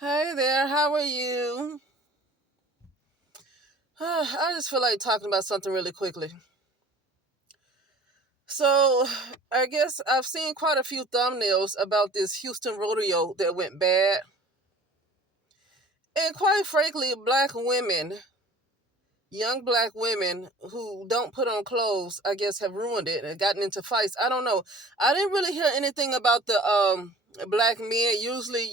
Hey there, how are you? I just feel like talking about something really quickly. So, I guess I've seen quite a few thumbnails about this Houston rodeo that went bad. And quite frankly, young black women who don't put on clothes, I guess have ruined it and gotten into fights. I don't know. I didn't really hear anything about the black men. Usually,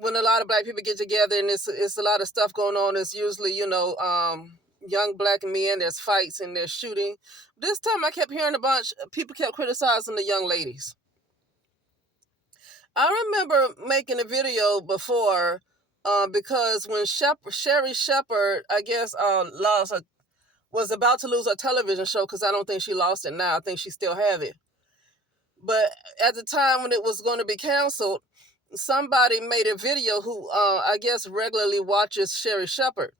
when a lot of black people get together and it's a lot of stuff going on, it's usually young black men. There's fights and there's shooting. This time I kept hearing a bunch. People kept criticizing the young ladies. I remember making a video before because when Sherry Shepherd, I guess, was about to lose her television show, because I don't think she lost it now. I think she still have it. But at the time when it was going to be canceled, somebody made a video who I guess regularly watches Sherry Shepherd.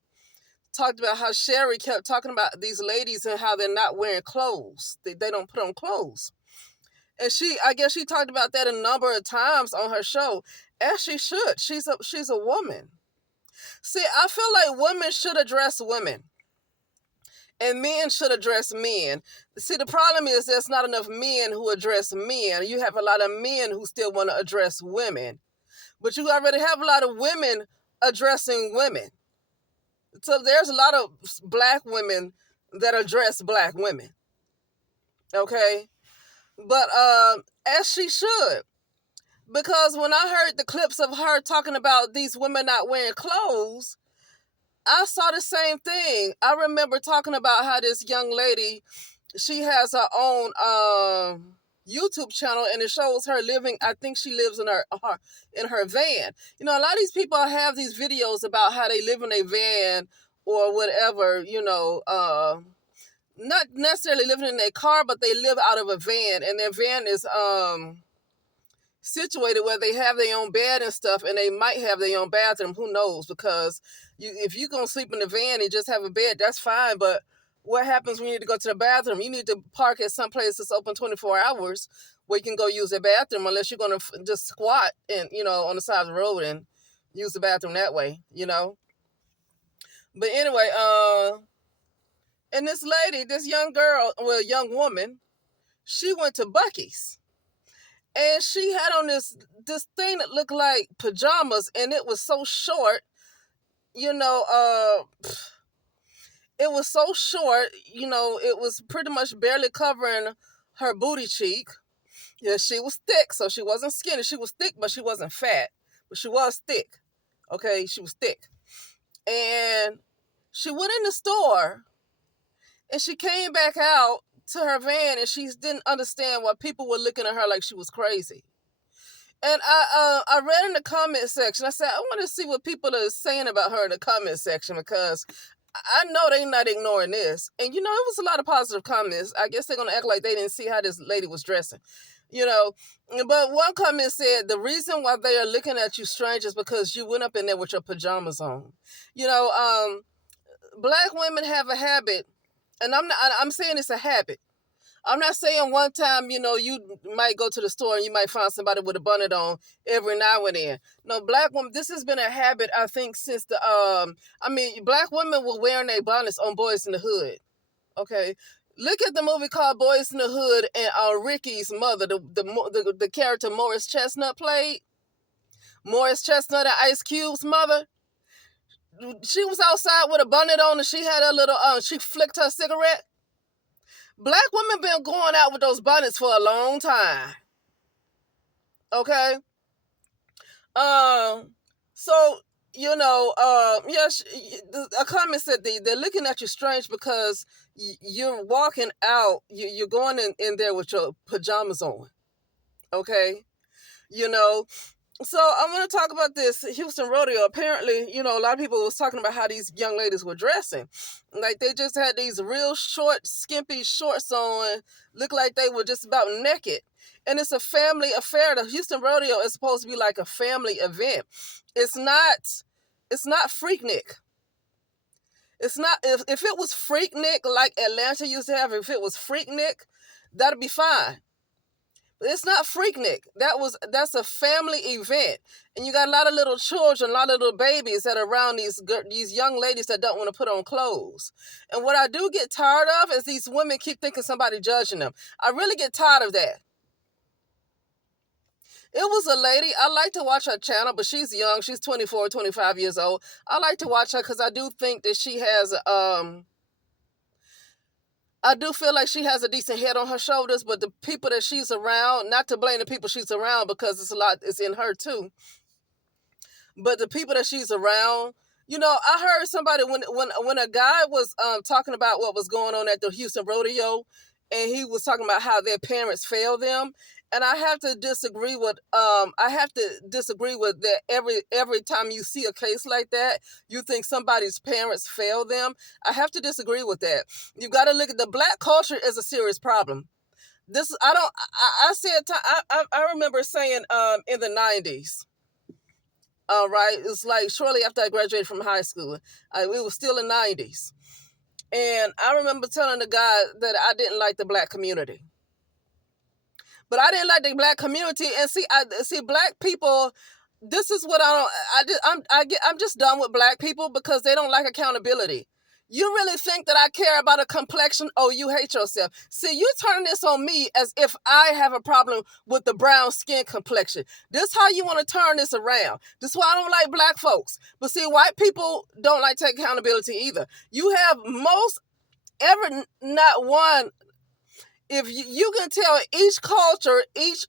Talked about how Sherry kept talking about these ladies and how they're not wearing clothes. They don't put on clothes. And I guess she talked about that a number of times on her show, as she should. She's a woman. See, I feel like women should address women and men should address men. See, the problem is there's not enough men who address men. You have a lot of men who still want to address women, but you already have a lot of women addressing women. So there's a lot of black women that address black women. Okay, but as she should, because when I heard the clips of her talking about these women not wearing clothes, I saw the same thing. I remember talking about how this young lady, she has her own YouTube channel, and it shows her living. I think she lives in her van. You know, a lot of these people have these videos about how they live in a van or whatever. Not necessarily living in their car, but they live out of a van, and their van is situated where they have their own bed and stuff, and they might have their own bathroom. Who knows? Because if you're gonna sleep in the van and just have a bed, that's fine. But what happens when you need to go to the bathroom? You need to park at some place that's open 24 hours where you can go use the bathroom, unless you're gonna just squat and on the side of the road and use the bathroom that way. But anyway, and this lady, this young girl, well, young woman, she went to Buc-ee's. And she had on this thing that looked like pajamas, and it was so short. You know, it was so short. It was pretty much barely covering her booty cheek. Yeah, she was thick, so she wasn't skinny. She was thick, but she wasn't fat. But she was thick. Okay, she was thick. And she went in the store, and she came back out to her van, and she didn't understand why people were looking at her like she was crazy. And I read in the comment section. I said, I want to see what people are saying about her in the comment section, because I know they're not ignoring this. And it was a lot of positive comments. I guess they're gonna act like they didn't see how this lady was dressing. You know, but one comment said the reason why they are looking at you strange is because you went up in there with your pajamas on. Black women have a habit, and I'm saying it's a habit. I'm not saying one time, you might go to the store and you might find somebody with a bonnet on every now and then. No, black women, this has been a habit, I think, since black women were wearing their bonnets on Boys in the Hood. Okay. Look at the movie called Boys in the Hood, and Ricky's mother, the character Morris Chestnut played. Morris Chestnut and Ice Cube's mother. She was outside with a bonnet on, and she had a little, she flicked her cigarette. Black women been going out with those bonnets for a long time. Okay. So yes, a comment said they're looking at you strange because you're walking out. You're going in there with your pajamas on. Okay. You know, So I want to talk about this Houston rodeo. Apparently, a lot of people was talking about how these young ladies were dressing. Like they just had these real short, skimpy shorts on, look like they were just about naked. And it's a family affair. The Houston rodeo is supposed to be like a family event. It's not Freaknik. It's not, if it was Freaknik like Atlanta used to have, if it was Freaknik, that'd be fine. It's not Freaknik. That's a family event, and you got a lot of little children, a lot of little babies that are around these young ladies that don't want to put on clothes. And what I do get tired of is these women keep thinking somebody judging them. I really get tired of that. It was a lady. I like to watch her channel, but she's young. She's 24, 25 years old. I like to watch her because I do think that she has I do feel like she has a decent head on her shoulders, but the people that she's around, not to blame the people she's around because it's in her too, but the people that she's around, I heard somebody when a guy was talking about what was going on at the Houston Rodeo, and he was talking about how their parents failed them. And I have to disagree with that. Every time you see a case like that, you think somebody's parents failed them. I have to disagree with that. You got to look at the black culture as a serious problem. This I don't I said I remember saying in the 90s. All right, it's like shortly after I graduated from high school. It was still the 90s. And I remember telling the guy that I didn't like the black community. But I didn't like the black community, and see black people. This is what I'm just done with black people because they don't like accountability. You really think that I care about a complexion? Oh, you hate yourself. See, you turn this on me as if I have a problem with the brown skin complexion. This how you want to turn this around. This is why I don't like black folks. But see, white people don't like to take accountability either. You have not one. If you can tell each culture, each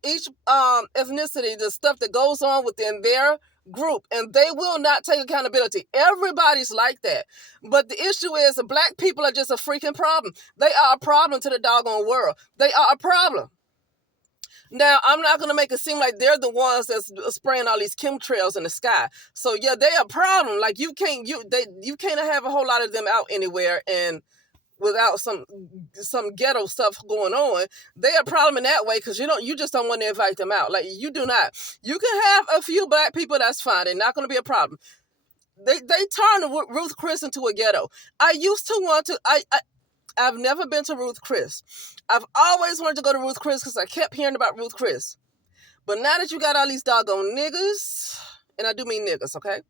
ethnicity, the stuff that goes on within their group, and they will not take accountability. Everybody's like that. But the issue is the black people are just a freaking problem. They are a problem to the doggone world. They are a problem. Now, I'm not going to make it seem like they're the ones that's spraying all these chemtrails in the sky. So yeah, they're a problem. Like you can't have a whole lot of them out anywhere and without some ghetto stuff going on. They're a problem in that way because you just don't want to invite them out. Like you do not. You can have a few black people, that's fine. They're not going to be a problem. They turned Ruth Chris into a ghetto. I used to want to. I've never been to Ruth Chris. I've always wanted to go to Ruth Chris because I kept hearing about Ruth Chris. But now that you got all these doggone niggas, and I do mean niggas, okay?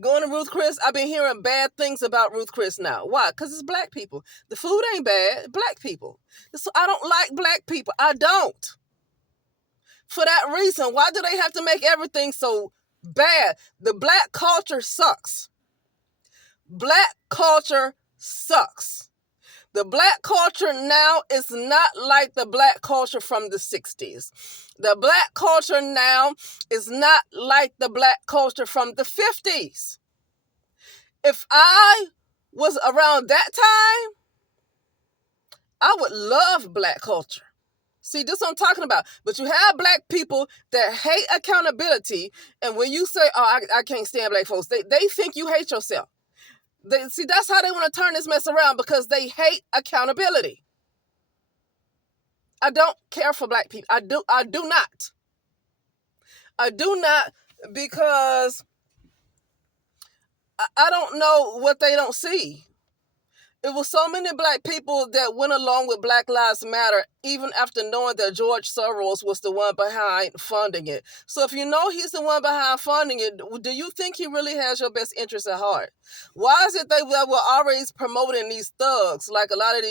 Going to Ruth Chris, I've been hearing bad things about Ruth Chris now. Why? Because it's black people. The food ain't bad. Black people. So I don't like black people. I don't. For that reason, why do they have to make everything so bad? The black culture sucks. Black culture sucks. The black culture now is not like the black culture from the 60s. The black culture now is not like the black culture from the 50s. If I was around that time, I would love black culture. See, this is what I'm talking about. But you have black people that hate accountability, and when you say, oh, I can't stand black folks, they think you hate yourself. That's how they want to turn this mess around because they hate accountability. I don't care for black people. I do not. I do not because I don't know what they don't see. It was so many black people that went along with Black Lives Matter, even after knowing that George Soros was the one behind funding it. So if you know he's the one behind funding it, do you think he really has your best interest at heart? Why is it they were always promoting these thugs, like a lot of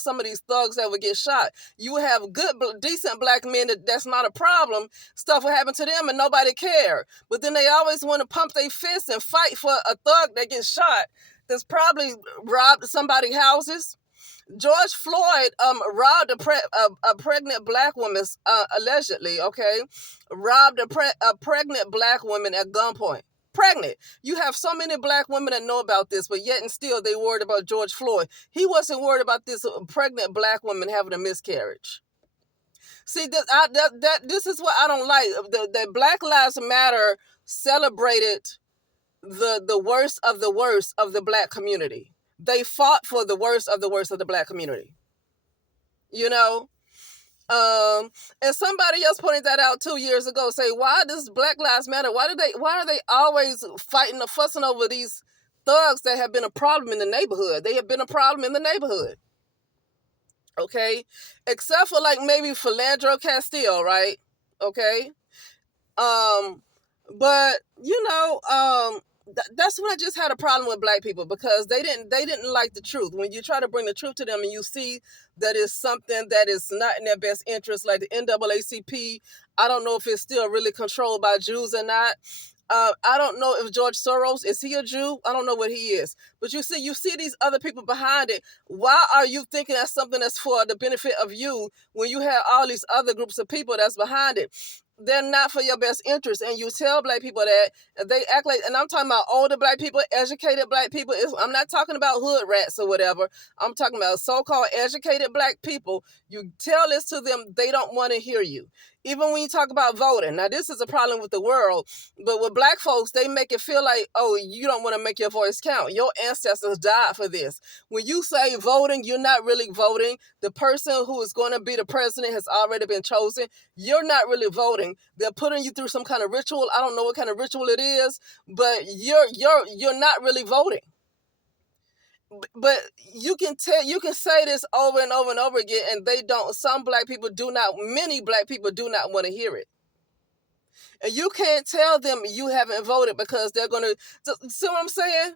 some of these thugs that would get shot? You would have good, decent black men that's not a problem. Stuff would happen to them and nobody cared. But then they always want to pump their fists and fight for a thug that gets shot that's probably robbed somebody's houses. George Floyd robbed a pregnant black woman, allegedly, okay? Robbed a pregnant black woman at gunpoint. Pregnant. You have so many black women that know about this, but yet and still they worried about George Floyd. He wasn't worried about this pregnant black woman having a miscarriage. See, this is what I don't like. The Black Lives Matter celebrated the worst of the black community. They fought for the worst of the black community. And somebody else pointed that out 2 years ago. Say, why does Black Lives Matter? Why are they always fighting or fussing over these thugs that have been a problem in the neighborhood? They have been a problem in the neighborhood. Okay, except for like maybe Philandro Castile, right? Okay, um, but that's when I just had a problem with black people because they didn't like the truth. When you try to bring the truth to them and you see that it's something that is not in their best interest, like the NAACP, I don't know if it's still really controlled by Jews or not. I don't know if George Soros is he a Jew? I don't know what he is. But you see these other people behind it. Why are you thinking that's something that's for the benefit of you when you have all these other groups of people that's behind it? They're not for your best interest. And you tell black people that, and they act like, and I'm talking about older black people, educated black people. I'm not talking about hood rats or whatever. I'm talking about so-called educated black people. You tell this to them, they don't want to hear you. Even when you talk about voting. Now, this is a problem with the world, but with black folks, they make it feel like, oh, you don't want to make your voice count. Your ancestors died for this. When you say voting, you're not really voting. The person who is going to be the president has already been chosen. You're not really voting. They're putting you through some kind of ritual. I don't know what kind of ritual it is, but you're not really voting. But you can say this over and over and over again, and they don't. Many black people do not want to hear it. And you can't tell them you haven't voted because they're gonna see what I'm saying?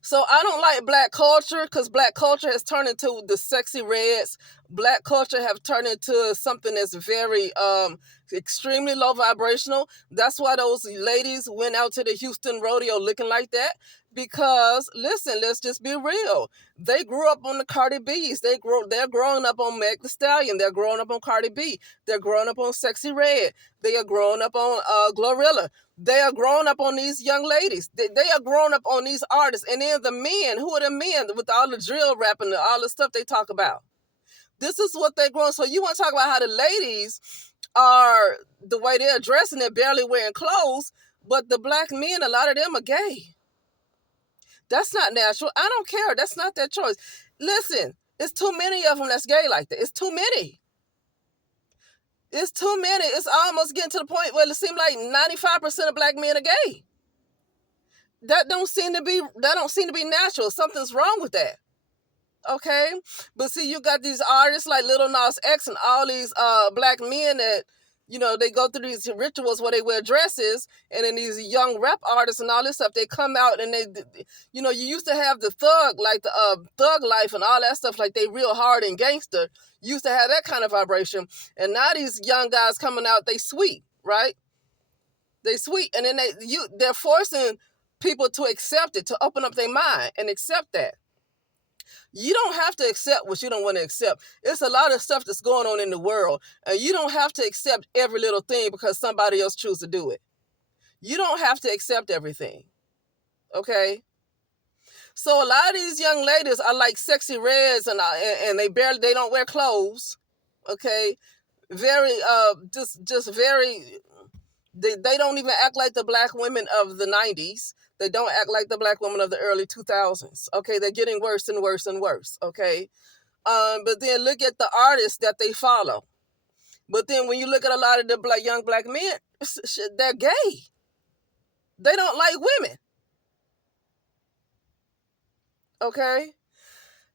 So I don't like black culture because black culture has turned into the sexy reds. Black culture have turned into something that's very extremely low vibrational. That's why those ladies went out to the Huston Rodeo looking like that. Because listen, let's just be real. They grew up on the Cardi B's. They're growing up on Meg the Stallion. They're growing up on Cardi B. They're growing up on Sexy Red. They are growing up on Glorilla. They are growing up on these young ladies. They are growing up on these artists. And then the men, who are the men with all the drill rapping and all the stuff they talk about? This is what they're growing. So you want to talk about how the ladies are the way they're dressing, they're barely wearing clothes, but the black men, a lot of them are gay. That's not natural. I don't care. That's not their choice. Listen, it's too many of them that's gay like that. It's too many. It's too many. It's almost getting to the point where it seems like 95% of black men are gay. That don't seem to be natural. Something's wrong with that. Okay? But see, you got these artists like Little Nas X and all these black men that, they go through these rituals where they wear dresses, and then these young rap artists and all this stuff, they come out and you used to have the thug, like the thug life and all that stuff, like they real hard and gangster. You used to have that kind of vibration. And now these young guys coming out, they sweet, right? They sweet. And then they're forcing people to accept it, to open up their mind and accept that. You don't have to accept what you don't want to accept. It's a lot of stuff that's going on in the world, and you don't have to accept every little thing because somebody else chooses to do it. You don't have to accept everything. Okay? So a lot of these young ladies are like sexy reds, and they don't wear clothes. Okay? Very just very they don't even act like the black women of the 90s. They don't act like the black women of the early 2000s. Okay, they're getting worse and worse and worse. Okay, but then look at the artists that they follow. But then when you look at a lot of the young black men, they're gay. They don't like women. Okay,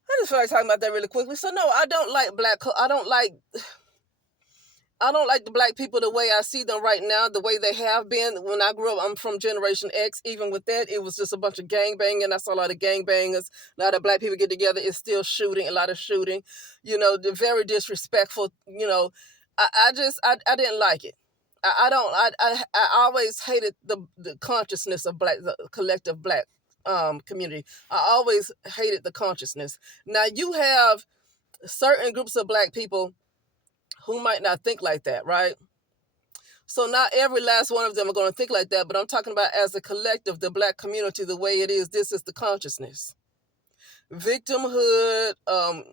I just feel like talking about that really quickly. So no, I don't like the black people the way I see them right now, the way they have been. When I grew up, I'm from Generation X. Even with that, it was just a bunch of gang banging. I saw a lot of gang bangers. A lot of black people get together. It's still shooting, a lot of shooting. They're very disrespectful. I didn't like it. I always hated the consciousness of the collective black community. I always hated the consciousness. Now you have certain groups of black people who might not think like that, right? So not every last one of them are going to think like that, but I'm talking about as a collective, the black community, the way it is, this is the consciousness. Victimhood,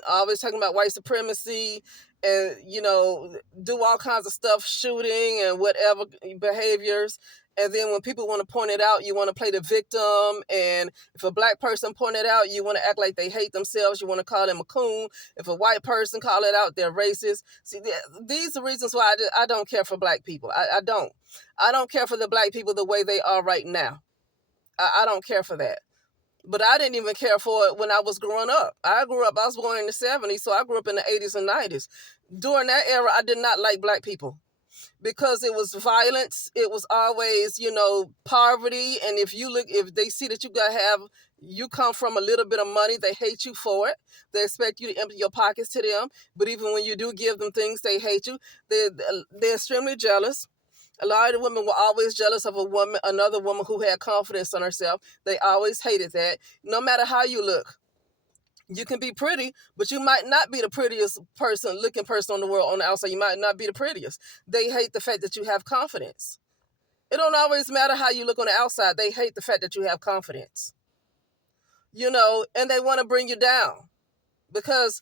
always talking about white supremacy, and, do all kinds of stuff, shooting and whatever behaviors. And then when people want to point it out, you want to play the victim. And if a black person point it out, you want to act like they hate themselves. You want to call them a coon. If a white person call it out, they're racist. See, these are reasons why I don't care for black people. I don't. I don't care for the black people the way they are right now. I don't care for that. But I didn't even care for it when I was growing up. I was born in the 70s, so I grew up in the 80s and 90s. During that era, I did not like black people because it was violence. It was always, poverty. And if they see that you come from a little bit of money, they hate you for it. They expect you to empty your pockets to them. But even when you do give them things, they hate you. They're extremely jealous. A lot of the women were always jealous of another woman who had confidence in herself. They always hated that. No matter how you look, you can be pretty, but you might not be the prettiest looking person on the world on the outside. You might not be the prettiest. They hate the fact that you have confidence. It don't always matter how you look on the outside. They hate the fact that you have confidence. And they want to bring you down because,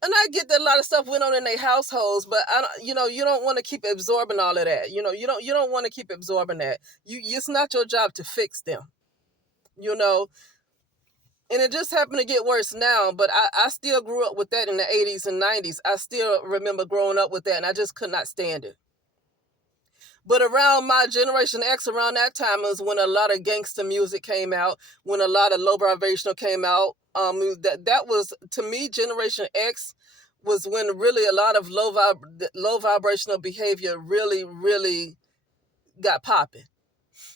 and I get that a lot of stuff went on in their households, but you don't want to keep absorbing all of that. You don't want to keep absorbing that. It's not your job to fix them. And it just happened to get worse now, but I still grew up with that in the 80s and 90s. I still remember growing up with that, and I just could not stand it. But around my Generation X, around that time was when a lot of gangster music came out, when a lot of low vibrational came out. That was, to me, Generation X was when really a lot of low vibrational behavior really, really got popping.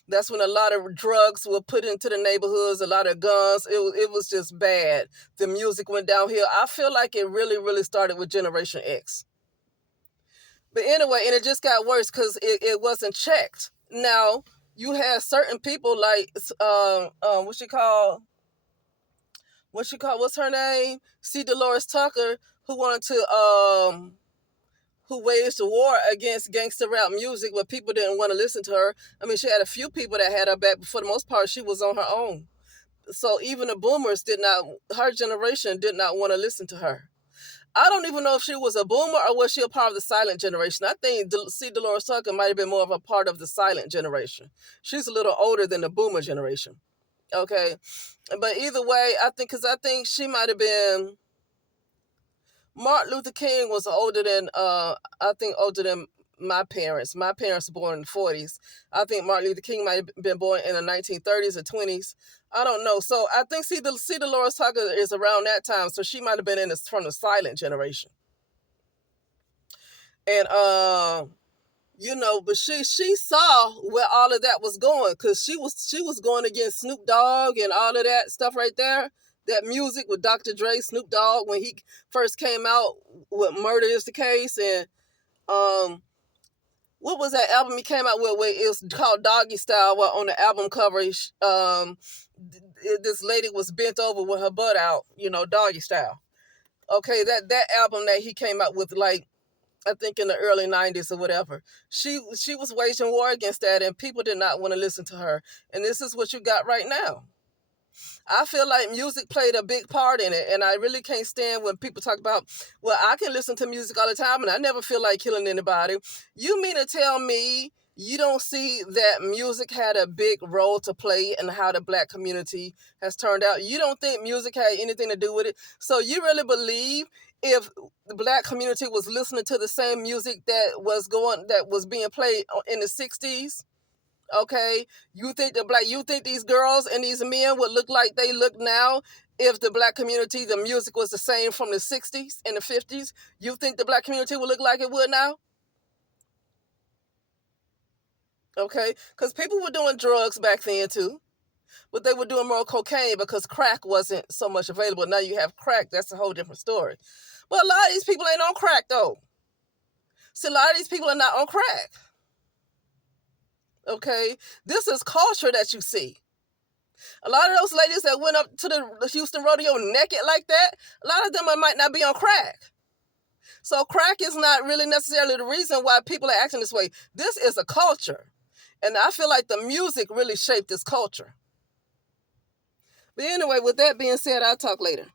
That's when a lot of drugs were put into the neighborhoods, a lot of guns. It was just bad. The music went downhill. I feel like it really, really started with Generation X. But anyway, and it just got worse because it wasn't checked. Now, you had certain people like, what's her name? C. Dolores Tucker, who wanted to, who waged a war against gangster rap music, but people didn't want to listen to her. I mean, she had a few people that had her back, but for the most part, she was on her own. So even the boomers her generation did not want to listen to her. I don't even know if she was a boomer or was she a part of the silent generation. I think C. Dolores Tucker might have been more of a part of the silent generation. She's a little older than the boomer generation. Okay. But either way, I think she might have been, Martin Luther King was older than my parents. My parents were born in the 40s. I think Martin Luther King might have been born in the 1930s or 20s. I don't know. So I think C. Dolores Tucker is around that time. So she might have been from the silent generation. And, but she saw where all of that was going because she was going against Snoop Dogg and all of that stuff right there. That music with Dr. Dre, Snoop Dogg, when he first came out with Murder Is the Case, and what was that album he came out with? Where it was called Doggy Style. Well, on the album cover, this lady was bent over with her butt out, Doggy Style. Okay, that album that he came out with, like, I think in the early 90s or whatever. She was waging war against that, and people did not want to listen to her. And this is what you got right now. I feel like music played a big part in it, and I really can't stand when people talk about, well, I can listen to music all the time, and I never feel like killing anybody. You mean to tell me you don't see that music had a big role to play in how the black community has turned out? You don't think music had anything to do with it? So you really believe if the black community was listening to the same music that was being played in the 60s? Okay, you think these girls and these men would look like they look now if the black community, the music was the same from the 60s and the 50s? You think the black community would look like it would now? Okay, because people were doing drugs back then too, but they were doing more cocaine because crack wasn't so much available. Now you have crack, that's a whole different story. But a lot of these people ain't on crack though. See, a lot of these people are not on crack. Okay, this is culture that you see. A lot of those ladies that went up to the Huston Rodeo naked like that, a lot of them might not be on crack. So crack is not really necessarily the reason why people are acting this way. This is a culture. And I feel like the music really shaped this culture. But anyway, with that being said, I'll talk later.